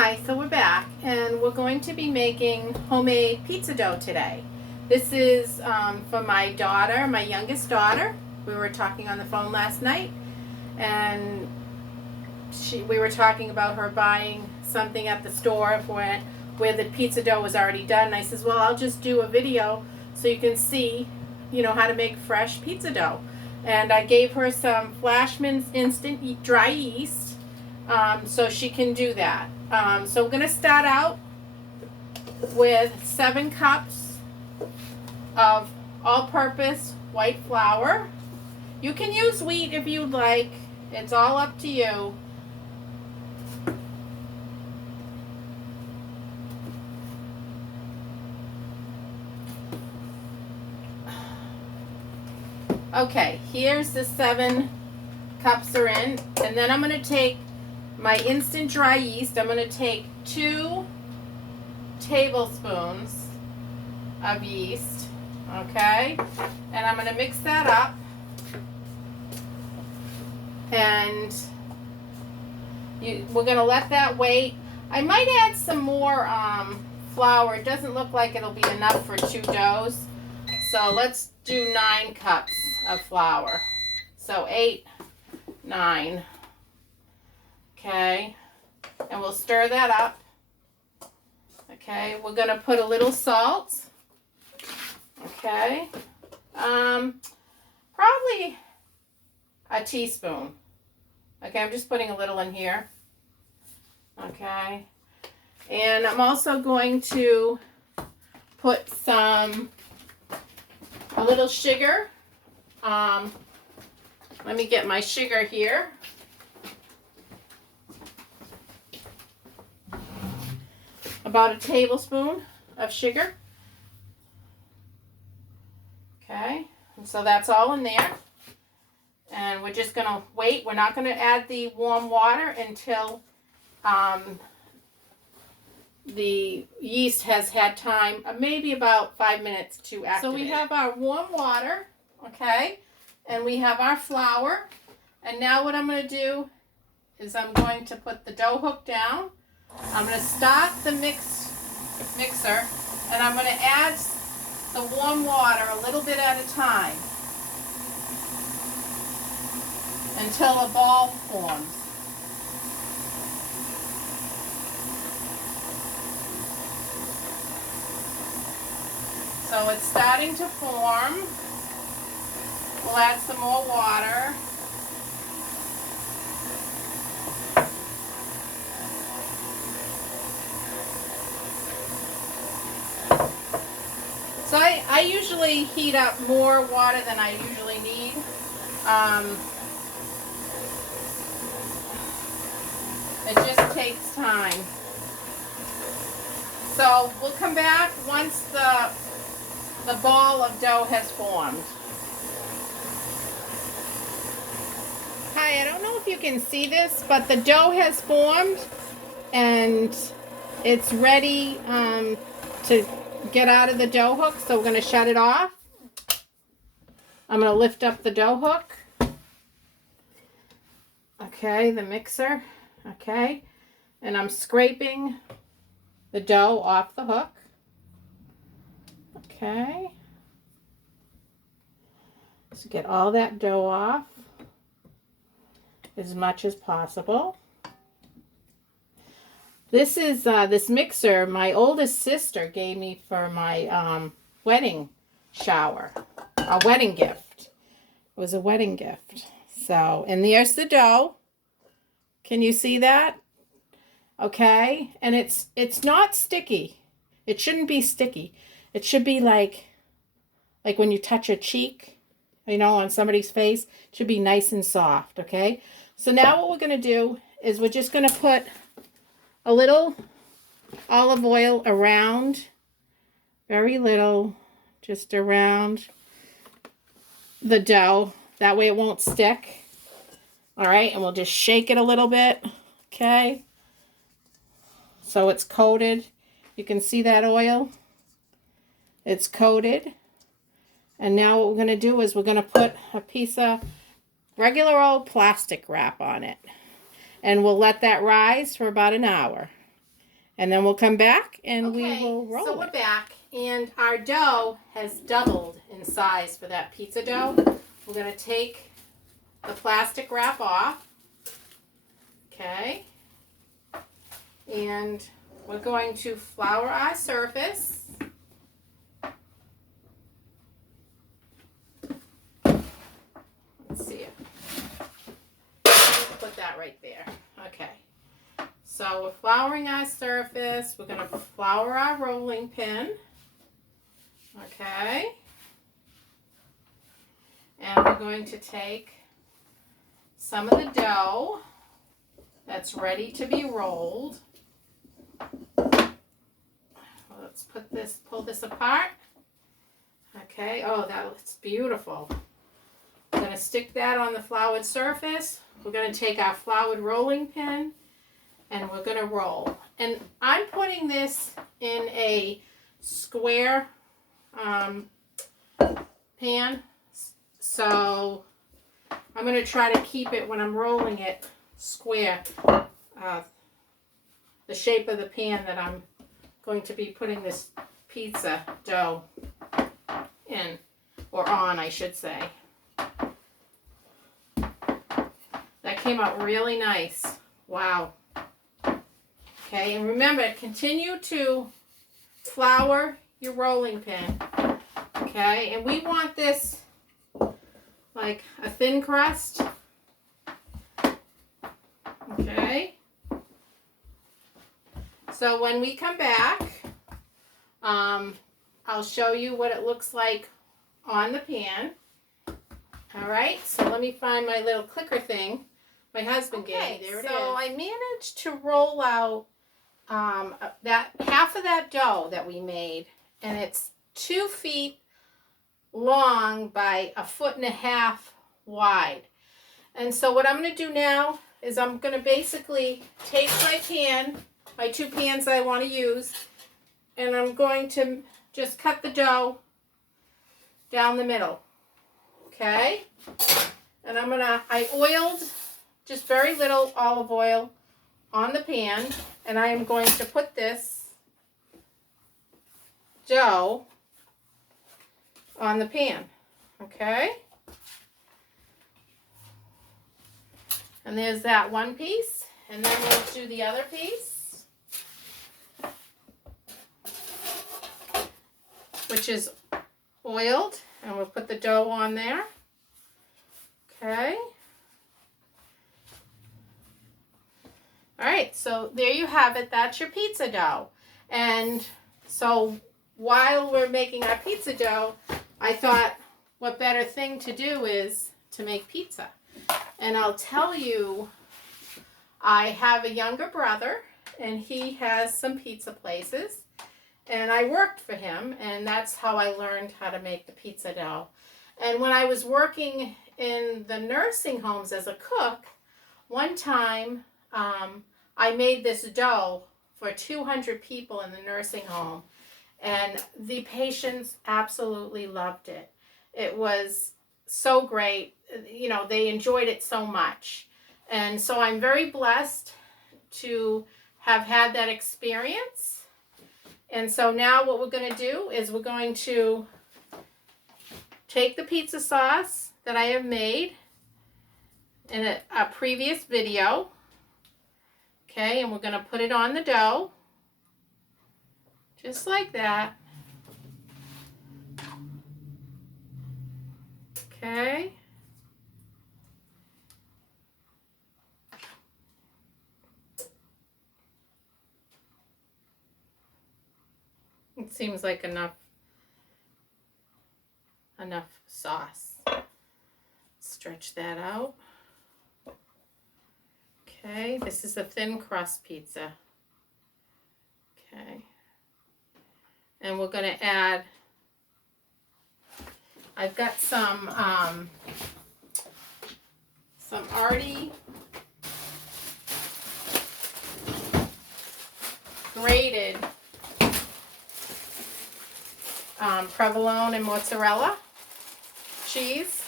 Hi, so we're back and we're going to be making homemade pizza dough today. This is for my daughter, my youngest daughter. We were talking on the phone last night and we were talking about her buying something at the store where the pizza dough was already done. And I says, well, I'll just do a video so you can see, how to make fresh pizza dough. And I gave her some Flashman's Instant Dry Yeast so she can do that. So we're going to start out with 7 cups of all-purpose white flour. You can use wheat if you'd like. It's all up to you. Okay, here's the 7 cups are in. And then I'm going to take my instant dry yeast. I'm going to take 2 tablespoons of yeast, okay? And I'm going to mix that up. And we're going to let that wait. I might add some more flour. It doesn't look like it'll be enough for 2 doughs. So let's do 9 cups of flour. So 8, 9. Okay, and we'll stir that up. Okay, we're going to put a little salt. Okay, probably a teaspoon. Okay, I'm just putting a little in here. Okay, and I'm also going to put a little sugar. Let me get my sugar here. About a tablespoon of sugar. Okay, and so that's all in there. And we're just going to wait. We're not going to add the warm water until the yeast has had time, maybe about 5 minutes to activate. So we have our warm water, okay, and we have our flour. And now what I'm going to do is I'm going to put the dough hook down. I'm going to start the mixer, and I'm going to add the warm water a little bit at a time until a ball forms. So it's starting to form. We'll add some more water. So I usually heat up more water than I usually need. It just takes time. So we'll come back once the ball of dough has formed. Hi, I don't know if you can see this, but the dough has formed and it's ready to get out of the dough hook, so we're going to shut it off. I'm going to lift up the dough hook. Okay, the mixer. Okay, and I'm scraping the dough off the hook. Okay, so get all that dough off as much as possible. This is this mixer my oldest sister gave me for my wedding shower, a wedding gift. It was a wedding gift. So, and there's the dough. Can you see that? Okay, and it's not sticky. It shouldn't be sticky. It should be like when you touch a cheek, on somebody's face. It should be nice and soft. Okay. So now what we're going to do is we're just going to put a little olive oil around, very little, just around the dough. That way it won't stick. All right, and we'll just shake it a little bit, okay? So it's coated. You can see that oil. It's coated. And now what we're going to do is we're going to put a piece of regular old plastic wrap on it. And we'll let that rise for about an hour. And then we'll come back and we Okay, will roll so it. we're back, and our dough has doubled in size for that pizza dough. We're going to take the plastic wrap off. Okay. And we're going to flour our surface. Let's see it. Put that right there. Okay. So we're flouring our surface. We're going to flour our rolling pin. Okay. And we're going to take some of the dough that's ready to be rolled. Let's pull this apart. Okay, oh, that looks beautiful. We're going to stick that on the floured surface. We're going to take our floured rolling pin and we're going to roll. And I'm putting this in a square pan. So I'm going to try to keep it, when I'm rolling it, square. The shape of the pan that I'm going to be putting this pizza dough in, or on, I should say. That came out really nice. Wow. Okay, and remember, continue to flour your rolling pin. Okay, and we want this like a thin crust. Okay. So when we come back, I'll show you what it looks like on the pan. All right, so let me find my little clicker thing my husband gave me. There it is. So I managed to roll out that half of that dough that we made, and it's 2 feet long by 1.5 feet wide. And so what I'm going to do now is I'm going to basically take my pan, my 2 pans I want to use, and I'm going to just cut the dough down the middle. Okay? And I oiled just very little olive oil on the pan, and I am going to put this dough on the pan. Okay? And there's that one piece, and then we'll do the other piece, which is oiled, and we'll put the dough on there. Okay. All right, so there you have it. That's your pizza dough. And so while we're making our pizza dough, I thought what better thing to do is to make pizza. And I'll tell you, I have a younger brother, and he has some pizza places. And I worked for him, and that's how I learned how to make the pizza dough. And when I was working in the nursing homes as a cook, one time I made this dough for 200 people in the nursing home, and the patients absolutely loved it. It was so great. You know, they enjoyed it so much. And so I'm very blessed to have had that experience. And so now what we're going to do is we're going to take the pizza sauce that I have made in a previous video. Okay, and we're going to put it on the dough. Just like that. Okay. It seems like enough sauce. Stretch that out. Okay, this is a thin crust pizza. Okay. And we're going to add, I've got some already grated provolone and mozzarella cheese.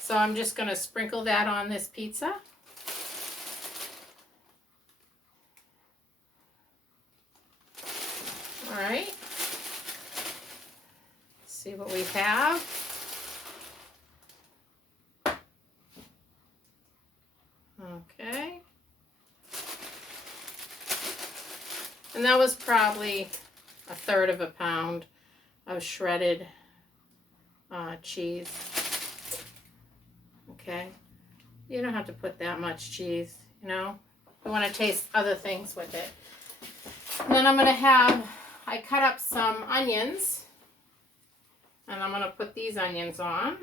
So I'm just going to sprinkle that on this pizza. All right. Let's see what we have. Okay. And that was probably 1/3 of a pound of shredded cheese. Okay. You don't have to put that much cheese, you know. You want to taste other things with it. And then I'm going to have, I cut up some onions. And I'm going to put these onions on.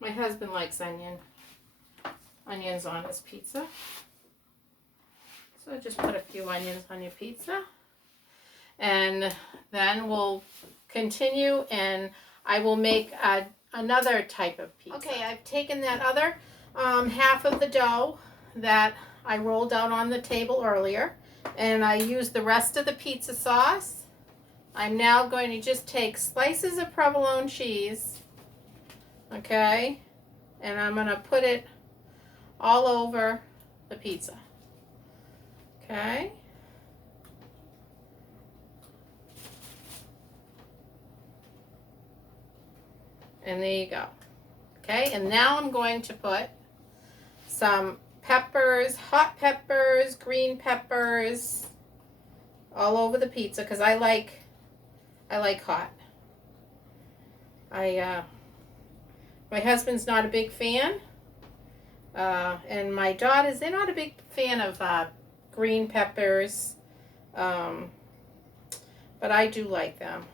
My husband likes onions on his pizza. So just put a few onions on your pizza. And then we'll continue and I will make another type of pizza. Okay, I've taken that other half of the dough that I rolled out on the table earlier and I used the rest of the pizza sauce. I'm now going to just take slices of provolone cheese, okay, and I'm going to put it all over the pizza, okay. And there you go. Okay, and now I'm going to put some peppers, hot peppers, green peppers, all over the pizza because I like hot. My husband's not a big fan, and my daughters, they're not a big fan of green peppers, but I do like them.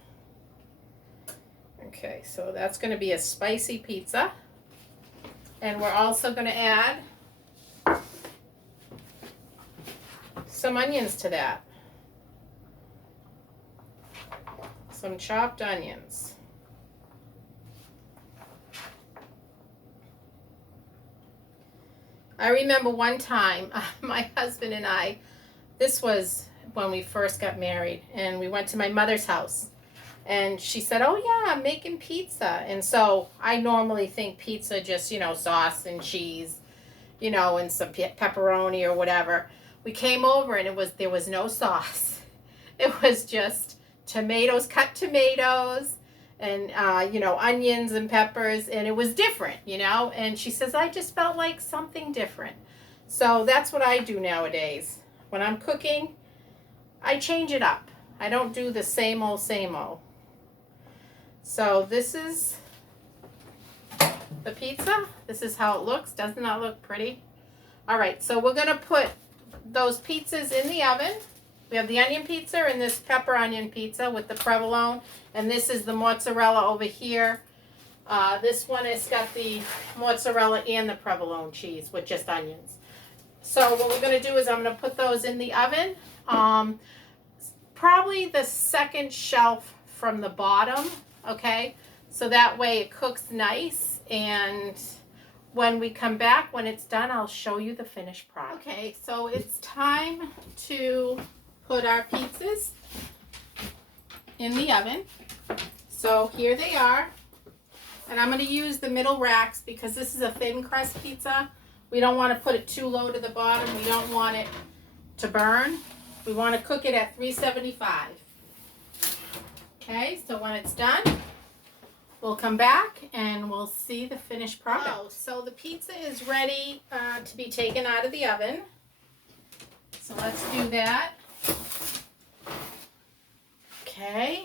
Okay, so that's going to be a spicy pizza. And we're also going to add some onions to that. Some chopped onions. I remember one time, my husband and I, this was when we first got married, and we went to my mother's house. And she said, oh yeah, I'm making pizza. And so I normally think pizza just, you know, sauce and cheese, you know, and some pepperoni or whatever. We came over and there was no sauce. It was just tomatoes, cut tomatoes, and, you know, onions and peppers. And it was different, you know. And she says, I just felt like something different. So that's what I do nowadays. When I'm cooking, I change it up. I don't do the same old, same old. So this is the pizza. This is how it looks. Doesn't that look pretty? All right, so we're going to put those pizzas in the oven. We have the onion pizza and this pepper onion pizza with the provolone. And this is the mozzarella over here. This one has got the mozzarella and the provolone cheese with just onions. So what we're going to do is I'm going to put those in the oven. Probably the second shelf from the bottom. Okay, so that way it cooks nice, and when we come back, when it's done, I'll show you the finished product. Okay, so it's time to put our pizzas in the oven. So here they are, and I'm going to use the middle racks because this is a thin crust pizza. We don't want to put it too low to the bottom. We don't want it to burn. We want to cook it at 375. Okay, so when it's done, we'll come back and we'll see the finished product. Oh, so the pizza is ready to be taken out of the oven. So let's do that. Okay.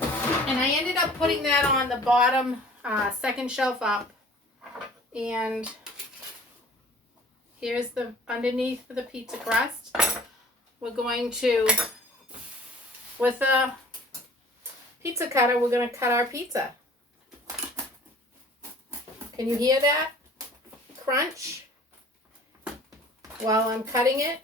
And I ended up putting that on the bottom second shelf up. And here's the underneath for the pizza crust. We're going to, with a pizza cutter, we're going to cut our pizza. Can you hear that crunch while I'm cutting it?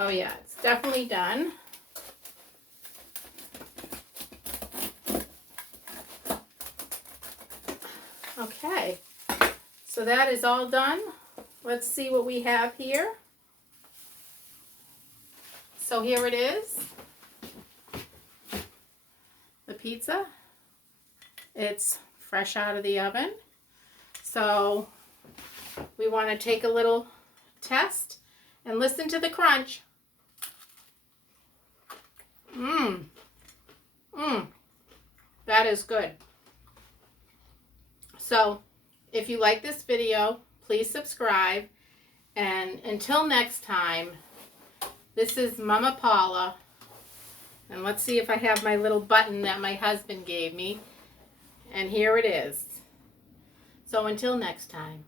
Oh yeah, it's definitely done. Okay, so that is all done. Let's see what we have here. so here it is. The pizza. It's fresh out of the oven. So we want to take a little test and listen to the crunch. Mmm. Mmm. That is good. So if you like this video, please subscribe. And until next time, this is Mama Paula. And let's see if I have my little button that my husband gave me. And here it is. So until next time.